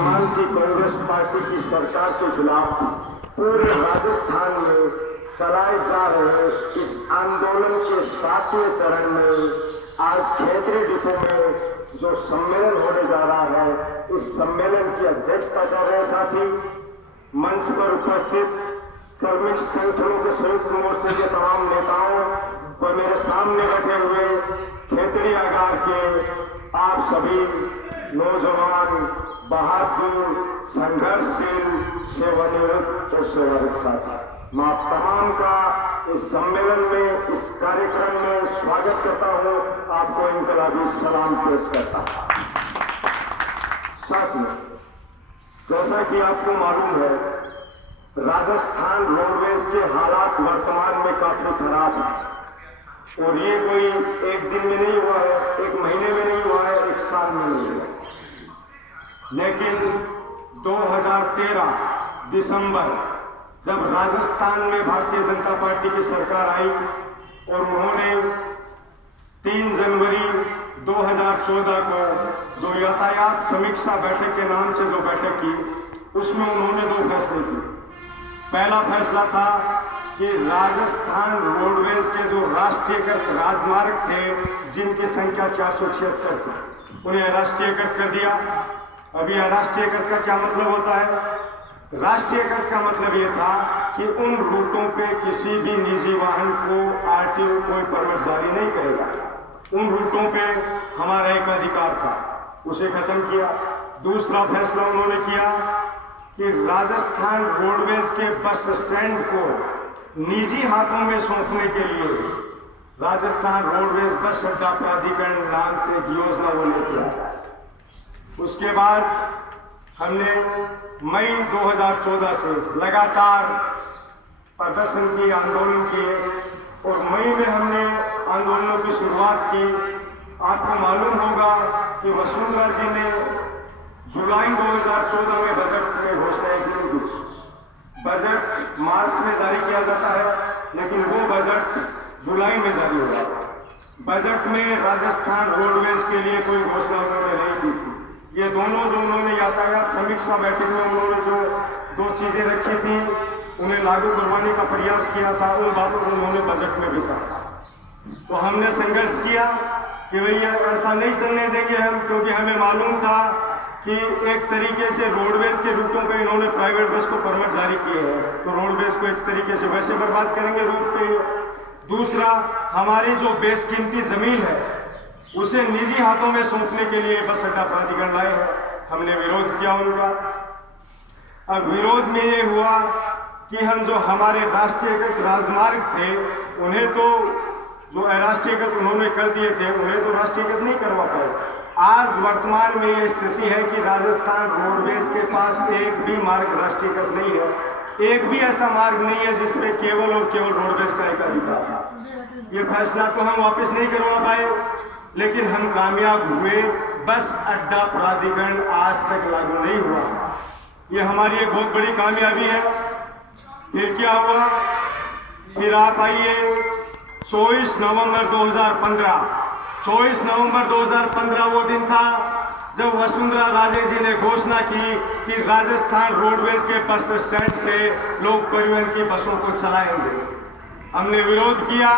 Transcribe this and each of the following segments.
वर्तमान की कांग्रेस पार्टी की सरकार के खिलाफ पूरे राजस्थान में चलाए जा रहे इस आंदोलन के 7वें चरण में आज खेतरी डिपो में जो सम्मेलन होने जा रहा है, इस सम्मेलन की अध्यक्षता कर रहे साथी मंच पर उपस्थित श्रमिक संगठनों के संयुक्त मोर्चे के तमाम नेताओं और मेरे सामने बैठे हुए खेतड़ी आगार के आप सभी नौजवान, बहादुर, संघर्षशील, सेवानिवृत्त और सेवारत साथी, मैं आप तमाम का इस सम्मेलन में, इस कार्यक्रम में स्वागत करता हूं। आपको इनकलाबी सलाम पेश करता हूं। साथियों, जैसा कि आपको मालूम है, राजस्थान रोडवेज के हालात वर्तमान में काफी खराब है और ये कोई एक दिन में नहीं हुआ है, एक महीने में नहीं हुआ है, एक साल में नहीं हुआ है। लेकिन 2013 दिसंबर जब राजस्थान में भारतीय जनता पार्टी की सरकार आई और उन्होंने 3 जनवरी 2014 को जो यातायात समीक्षा बैठक के नाम से जो बैठक की, उसमें उन्होंने 2 फैसले किए। पहला फैसला था कि राजस्थान रोडवेज के जो राष्ट्रीयकृत राजमार्ग थे, जिनकी संख्या 476 थी, उन्हें राष्ट्रीयकृत कर दिया। अभी राष्ट्रीयकृत का क्या मतलब होता है? राष्ट्रीयकृत का मतलब ये था कि उन रूटों पे किसी भी निजी वाहन को आरटीओ कोई परमिट जारी नहीं करेगा। उन रूटों पे हमारा एक अधिकार था, उसे खत्म किया। दूसरा फैसला उन्होंने किया कि राजस्थान रोडवेज के बस स्टैंड को निजी हाथों में सौंपने के लिए राजस्थान रोडवेज बस अड्डा प्राधिकरण नाम से एक योजना वो लेके आया। उसके बाद हमने मई 2014 से लगातार प्रदर्शन किए, आंदोलन किए और मई में हमने आंदोलनों की शुरुआत की। आपको मालूम होगा कि वसुंधरा जी ने जुलाई 2014 में बजट में घोषणाएं की। बजट मार्च में जारी किया जाता है, लेकिन वो बजट जुलाई में जारी हो रहा है। बजट में राजस्थान रोडवेज के लिए कोई घोषणा उन्होंने नहीं की थी। ये दोनों जो उन्होंने यातायात समीक्षा बैठक में उन्होंने जो 2 चीजें रखी थी, उन्हें लागू करवाने का प्रयास किया था, उन बातों को उन्होंने बजट में भी कहा। तो हमने संघर्ष किया कि भैया ऐसा नहीं चलने देंगे हम, क्योंकि हमें मालूम था कि एक तरीके से रोडवेज के रूटों पे इन्होंने प्राइवेट बस को परमिट जारी किए हैं, तो रोडवेज को एक तरीके से वैसे बर्बाद करेंगे रूट पे। दूसरा, हमारी जो बेशकीमती जमीन है उसे निजी हाथों में सौंपने के लिए बस अड्डा प्राधिकरण लाए हैं। हमने विरोध किया उनका। अब विरोध में ये हुआ कि हम जो हमारे राष्ट्रीयकृत राजमार्ग थे, उन्हें तो जो अराष्ट्रीयकृत उन्होंने कर दिए थे, उन्हें तो राष्ट्रीयकृत नहीं करवा पाए। आज वर्तमान में ये स्थिति है कि राजस्थान रोडवेज के पास एक भी मार्ग राष्ट्रीयकृत नहीं है। एक भी ऐसा मार्ग नहीं है जिसमें केवल और केवल रोडवेज का एक अधिकार है। ये फैसला तो हम वापस नहीं करवा पाए, लेकिन हम कामयाब हुए। बस अड्डा प्राधिकरण आज तक लागू नहीं हुआ। ये हमारी एक बहुत बड़ी कामयाबी है। फिर क्या हुआ? फिर आप आइए 24 नवंबर 2015। 24 नवंबर 2015 वो दिन था जब वसुंधरा राजे जी ने घोषणा की कि राजस्थान रोडवेज के बस स्टैंड से लोक परिवहन की बसों को चलाएंगे। हमने विरोध किया।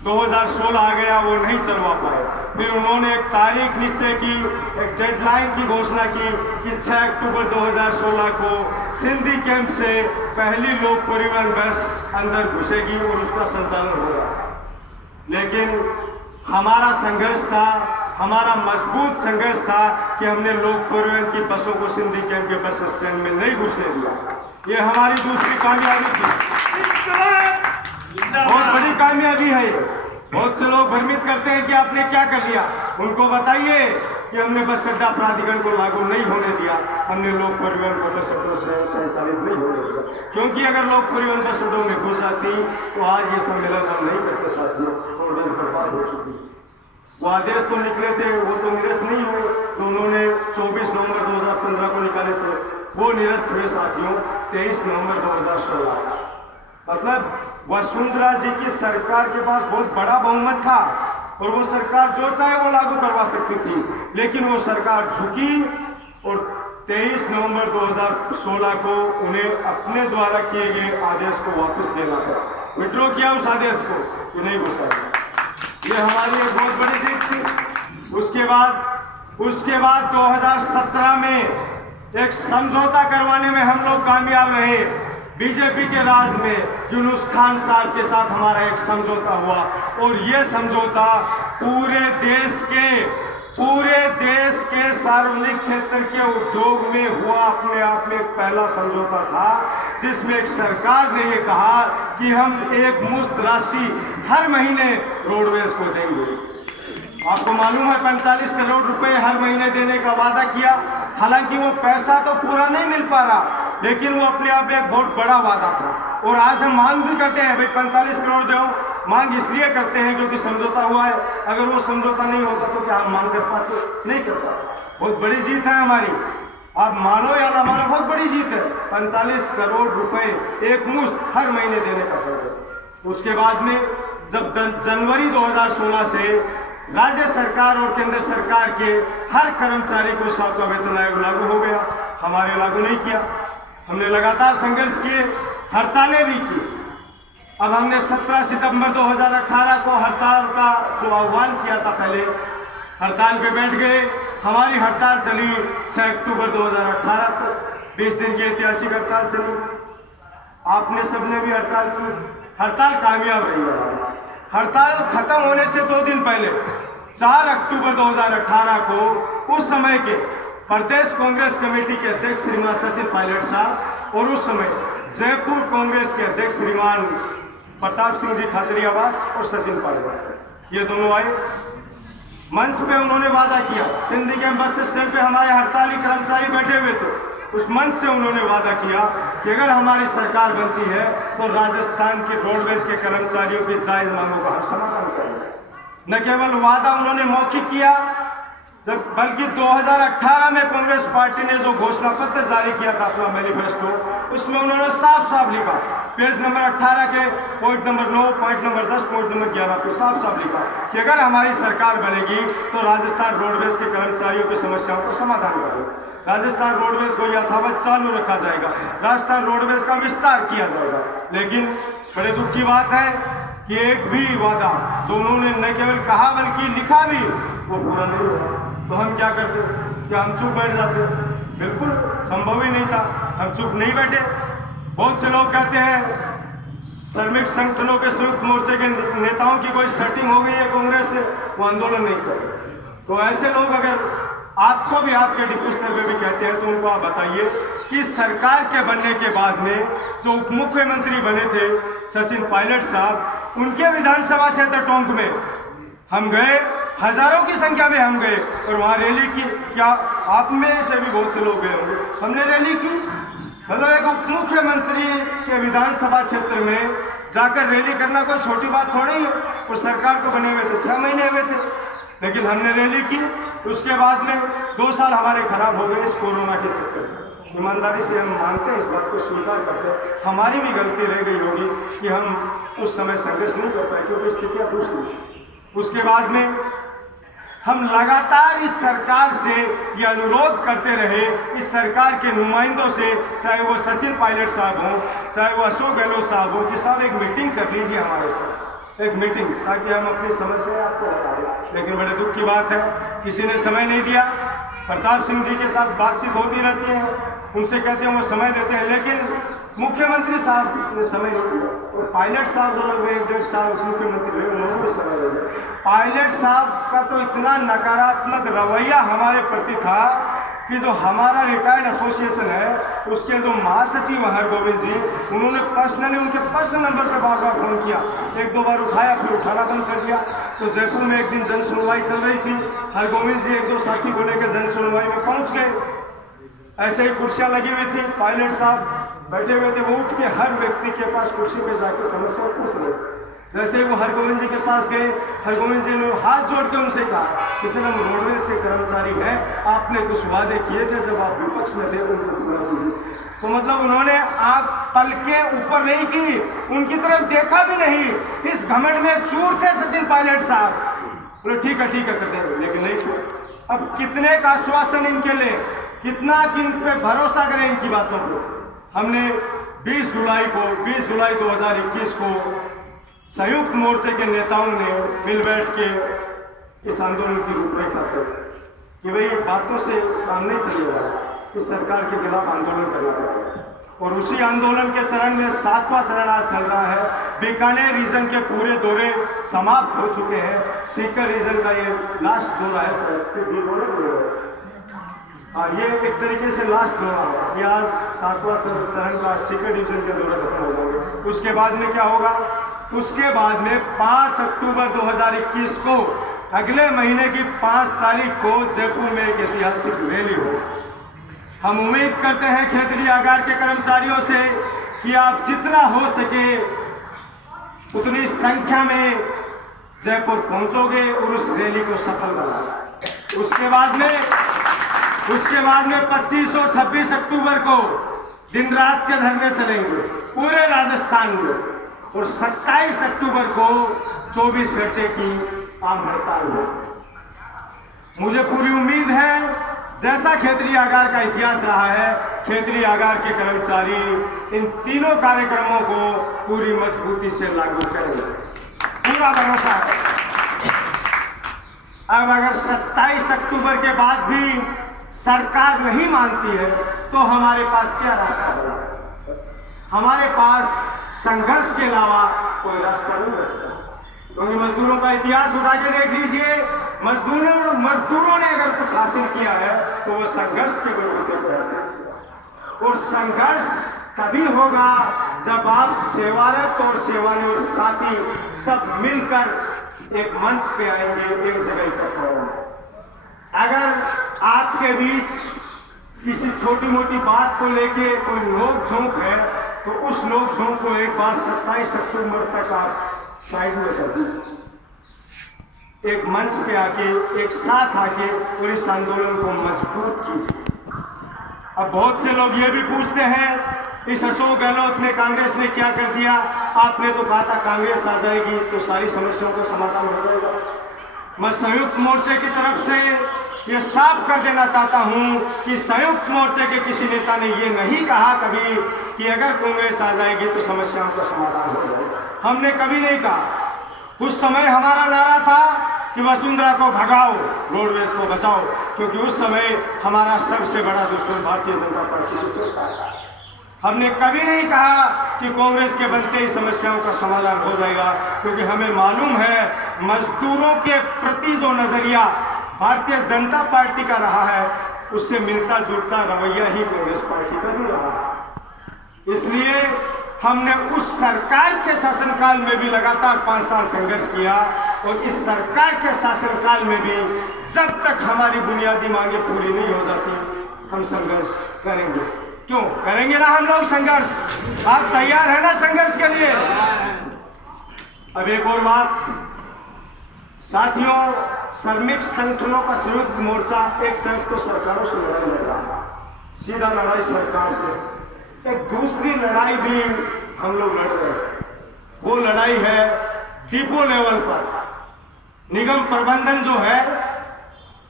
2016 आ गया, वो नहीं चलवा पाए। फिर उन्होंने एक तारीख निश्चय की, एक डेडलाइन की घोषणा की कि 6 अक्टूबर 2016 को सिंधी कैंप से पहली लोक परिवहन बस अंदर घुसेगी और उसका संचालन होगा। लेकिन हमारा संघर्ष था, हमारा मजबूत संघर्ष था कि हमने लोक परिवहन की बसों को सिंधी कैंप के बस स्टैंड में नहीं घुसने दिया। ये हमारी दूसरी कामयाबी थी। बहुत बड़ी कामयाबी है ये। बहुत से लोग भ्रमित करते हैं कि आपने क्या कर लिया। उनको बताइए कि हमने बस अड्डा प्राधिकरण को लागू नहीं होने दिया, हमने लोक परिवहन को बस अड्डों से संचालित नहीं होने दिया। क्योंकि अगर लोक परिवहन बस अड्डों में घुस जाती तो आज ये सम्मेलन हम नहीं करते साथियों। रोडवेज बर्बाद हो चुकी। वो आदेश तो निकले थे, वो तो निरस्त नहीं हुए। तो उन्होंने 24 नवंबर 2015 को निकाले थे, वो निरस्त हुए साथियों 23 नवंबर 2016। मतलब वसुंधरा जी की सरकार के पास बहुत बड़ा बहुमत था और वो सरकार जो चाहे वो लागू करवा सकती थी, लेकिन वो सरकार झुकी और 23 नवंबर 2016 को उन्हें अपने द्वारा किए गए आदेश को वापस देना था, विड्रॉ किया उस आदेश को कि नहीं घुसाएगा। ये हमारी एक बहुत बड़ी जीत थी। उसके बाद 2017 में एक समझौता करवाने में हम लोग कामयाब रहे। बीजेपी के राज में यूनुस खान साहब के साथ हमारा एक समझौता हुआ और ये समझौता पूरे देश के सार्वजनिक क्षेत्र के उद्योग में हुआ अपने आप में एक पहला समझौता था, जिसमें एक सरकार ने ये कहा कि हम एक मुश्त राशि हर महीने रोडवेज को देंगे। आपको मालूम है 45 करोड़ रुपए हर महीने देने का वादा किया। हालांकि वो पैसा तो पूरा नहीं मिल पा रहा, लेकिन वो अपने आप एक बहुत बड़ा वादा था। और आज हम मांग भी करते हैं, भाई 45 करोड़ दो। मांग इसलिए करते हैं क्योंकि समझौता हुआ है। अगर वो समझौता नहीं होता तो क्या हम मांग कर पाते? नहीं कर पाते। बहुत बड़ी जीत है हमारी, आप मानो या ना मानो, बहुत बड़ी जीत है। 45 करोड़ रुपए एक मुश्त हर महीने देने का समझौता। उसके बाद में जब जनवरी 2016 से राज्य सरकार और केंद्र सरकार के हर कर्मचारी को 7वां वेतन आयोग लागू हो गया, हमारे लागू नहीं किया। हमने लगातार संघर्ष किए, हड़तालें भी की। अब हमने 17 सितंबर 2018 को हड़ताल का जो आह्वान किया था, पहले हड़ताल पे बैठ गए। हमारी हड़ताल चली 6 अक्टूबर 2018 तक, 20 दिन की ऐतिहासिक हड़ताल चली। आपने सबने भी हड़ताल की, हड़ताल कामयाब रही है। हड़ताल खत्म होने से 2 दिन पहले 4 अक्टूबर 2018 को उस समय के प्रदेश कांग्रेस कमेटी के अध्यक्ष श्रीमान सचिन पायलट साहब और उस समय जयपुर कांग्रेस के अध्यक्ष श्रीमान प्रताप सिंह जी खाचरियावास और सचिन पायलट, ये दोनों आए। मंच पे उन्होंने वादा किया, सिंधी के बस स्टैंड पे हमारे हड़ताली कर्मचारी बैठे हुए थे। उस मंच से उन्होंने वादा किया कि अगर हमारी सरकार बनती है तो राजस्थान के रोडवेज के कर्मचारियों की जायज मांगों का हम समाधान करेंगे। न केवल वादा उन्होंने मौखिक किया, बल्कि 2018 में कांग्रेस पार्टी ने जो घोषणा पत्र जारी किया था, अपना मैनिफेस्टो, उसमें उन्होंने साफ साफ लिखा, पेज नंबर 18 के point number 9, point number 10, point number 11 पे साफ साफ लिखा कि अगर हमारी सरकार बनेगी तो राजस्थान रोडवेज के कर्मचारियों की समस्याओं का समाधान करेंगे, राजस्थान रोडवेज को यथावत चालू रखा जाएगा, राजस्थान रोडवेज का विस्तार किया जाएगा। लेकिन बड़े दुख की बात है कि एक भी वादा जो उन्होंने न केवल कहा बल्कि लिखा भी, वो पूरा नहीं हुआ। तो हम क्या करते? क्या हम चुप बैठ जाते? बिल्कुल संभव ही नहीं था, हम चुप नहीं बैठे। बहुत से लोग कहते हैं श्रमिक संगठनों के संयुक्त मोर्चे के नेताओं की कोई सेटिंग हो गई है कांग्रेस से, वो आंदोलन नहीं कर। तो ऐसे लोग अगर आपको भी आपके डिप्टी स्तर पे भी कहते हैं तो उनको आप बताइए कि सरकार के बनने के बाद में जो उप मुख्यमंत्री बने थे सचिन पायलट साहब, उनके विधानसभा क्षेत्र टोंक में हम गए, हजारों की संख्या में हम गए और वहाँ रैली की। क्या आप में से भी बहुत से लोग गए होंगे? हमने रैली की। मतलब एक उप मुख्यमंत्री के विधानसभा क्षेत्र में जाकर रैली करना कोई छोटी बात थोड़ी है। और सरकार को बने हुए थे 6 महीने हुए थे, लेकिन हमने रैली की। उसके बाद में 2 साल हमारे खराब हो गए इस कोरोना के चक्कर में। ईमानदारी से हम मानते हैं, इस बात को स्वीकार करते हैं, हमारी भी गलती रह गई होगी कि हम उस समय संघर्ष नहीं कर पाए क्योंकि स्थितियाँ दूसरी। उसके बाद में हम लगातार इस सरकार से ये अनुरोध करते रहे, इस सरकार के नुमाइंदों से, चाहे वो सचिन पायलट साहब हों, चाहे वो अशोक गहलोत साहब हों, कि साहब एक मीटिंग कर लीजिए हमारे साथ, एक मीटिंग, ताकि हम अपनी समस्या आपको बता दें। लेकिन बड़े दुख की बात है, किसी ने समय नहीं दिया। प्रताप सिंह जी के साथ बातचीत होती रहती है, उनसे कहते हैं वो समय देते हैं, लेकिन मुख्यमंत्री साहब ने समय नहीं दिया। और पायलट साहब जो लोग 1-1.5 साल मुख्यमंत्री रहे, उन्होंने भी समय नहीं दिया। पायलट साहब का तो इतना नकारात्मक रवैया हमारे प्रति था कि जो हमारा रिटायर्ड एसोसिएशन है, उसके जो महासचिव हरगोविंद जी, उन्होंने पर्सनली उनके पर्सनल नंबर पर बार बार फोन किया, 1-2 बार उठाया, फिर उठाना बंद कर दिया। तो जयपुर में एक दिन जन सुनवाई चल रही थी, हरगोविंद जी 1-2 साथी को लेकर जन सुनवाई में पहुंच गए। ऐसे ही कुर्सियां लगी हुई थी, पायलट साहब बैठे हुए थे, वो उठ के हर व्यक्ति के पास कुर्सी पे जाकर समस्या पूछ रहे। जैसे ही वो हरगोविंद जी के पास गए, हरगोविंद जी ने हाथ जोड़ के उनसे कहा कि सर हम रोडवेज के कर्मचारी हैं, आपने कुछ वादे किए थे जब आप विपक्ष में थे, उनको पूरा कीजिए। तो मतलब उन्होंने आँख पल के ऊपर नहीं की, उनकी तरफ देखा भी नहीं। इस घमंड में चूर थे सचिन पायलट साहब। बोले ठीक है कर देंगे, लेकिन नहीं किया। अब कितने का आश्वासन इनके लिए, कितना किन पे भरोसा करें इनकी बातों को। हमने 20 जुलाई 2021 को संयुक्त मोर्चे के नेताओं ने मिल बैठ के इस आंदोलन की रूपरेखा तय कि भाई बातों से काम नहीं चलेगा, इस सरकार के खिलाफ आंदोलन करना पड़ेगा। और उसी आंदोलन के चरण में 7वां चरण आज चल रहा है। बीकानेर रीजन के पूरे दौरे समाप्त हो चुके हैं। सीकर रीजन का ये लास्ट दौरा है सर, और ये एक तरीके से लास्ट दौरा है। ये आज 7वां चरण का सीकर रीजन के दौरे खत्म हो जाएंगे। उसके बाद में क्या होगा? उसके बाद में 5 अक्टूबर 2021 को, अगले महीने की 5 तारीख को जयपुर में एक ऐतिहासिक रैली हो। हम उम्मीद करते हैं खेतड़ी आगार के कर्मचारियों से कि आप जितना हो सके उतनी संख्या में जयपुर पहुंचोगे और उस रैली को सफल बनाओगे। उसके बाद में 25 और 26 अक्टूबर को दिन रात के धरने चलेंगे पूरे राजस्थान में, और 27 अक्टूबर को 24 घंटे की आम हड़ताल हो। मुझे पूरी उम्मीद है जैसा खेतड़ी आगार का इतिहास रहा है, खेतड़ी आगार के कर्मचारी इन तीनों कार्यक्रमों को पूरी मजबूती से लागू करेंगे, पूरा भरोसा है। अब अगर 27 अक्टूबर के बाद भी सरकार नहीं मानती है तो हमारे पास क्या रास्ता है? हमारे पास संघर्ष के अलावा कोई रास्ता नहीं बचता। क्योंकि मजदूरों का इतिहास उठा के देख लीजिए, मजदूरों ने अगर कुछ हासिल किया है तो वो संघर्ष के बलबूते पर हासिल किया। और संघर्ष तभी होगा जब आप सेवारत और सेवानिवृत्त साथी सब मिलकर एक मंच पे आएंगे, एक जगह इकट्ठा होंगे। अगर आपके बीच किसी छोटी मोटी बात को लेके कोई नोक झोंक है तो उस नोक झोंक को एक बार 27 अक्टूबर तक आप साइड में कर दीजिए, एक मंच पे आके एक साथ आके और इस आंदोलन को मजबूत कीजिए। अब बहुत से लोग ये भी पूछते हैं इस अशोक गहलोत ने, कांग्रेस ने क्या कर दिया? आपने तो कहा था कांग्रेस आ जाएगी तो सारी समस्याओं का समाधान हो जाएगा। मैं संयुक्त मोर्चे की तरफ से ये साफ कर देना चाहता हूं कि संयुक्त मोर्चे के किसी नेता ने ये नहीं कहा कभी कि अगर कांग्रेस आ जाएगी तो समस्याओं का समाधान हो जाएगा। हमने कभी नहीं कहा। उस समय हमारा नारा था कि वसुंधरा को भगाओ, रोडवेज को बचाओ, क्योंकि उस समय हमारा सबसे बड़ा दुश्मन भारतीय जनता पार्टी की सरकार था। हमने कभी नहीं कहा कि कांग्रेस के बनते ही समस्याओं का समाधान हो जाएगा, क्योंकि हमें मालूम है मजदूरों के प्रति जो नजरिया भारतीय जनता पार्टी का रहा है उससे मिलता जुलता रवैया ही कांग्रेस पार्टी का भी रहा है। इसलिए हमने उस सरकार के शासनकाल में भी लगातार 5 साल संघर्ष किया, और इस सरकार के शासनकाल में भी जब तक हमारी बुनियादी मांगे पूरी नहीं हो जाती हम संघर्ष करेंगे। क्यों करेंगे ना हम लोग संघर्ष? आप तैयार है ना संघर्ष के लिए? अब एक और बात साथियों, श्रमिक संगठनों का संयुक्त मोर्चा एक तरफ तो सरकारों से लड़ाई लड़ रहा है, सीधा लड़ाई सरकार से, एक दूसरी लड़ाई भी हम लोग लड़ रहे हैं। वो लड़ाई है डिपो लेवल पर। निगम प्रबंधन जो है,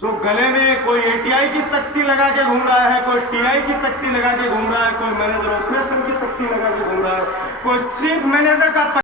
जो गले में कोई एटीआई की तख्ती लगा के घूम रहा है, कोई टीआई की तख्ती लगा के घूम रहा है, कोई मैनेजर ऑपरेशन की तख्ती लगा के घूम रहा है, कोई चीफ मैनेजर का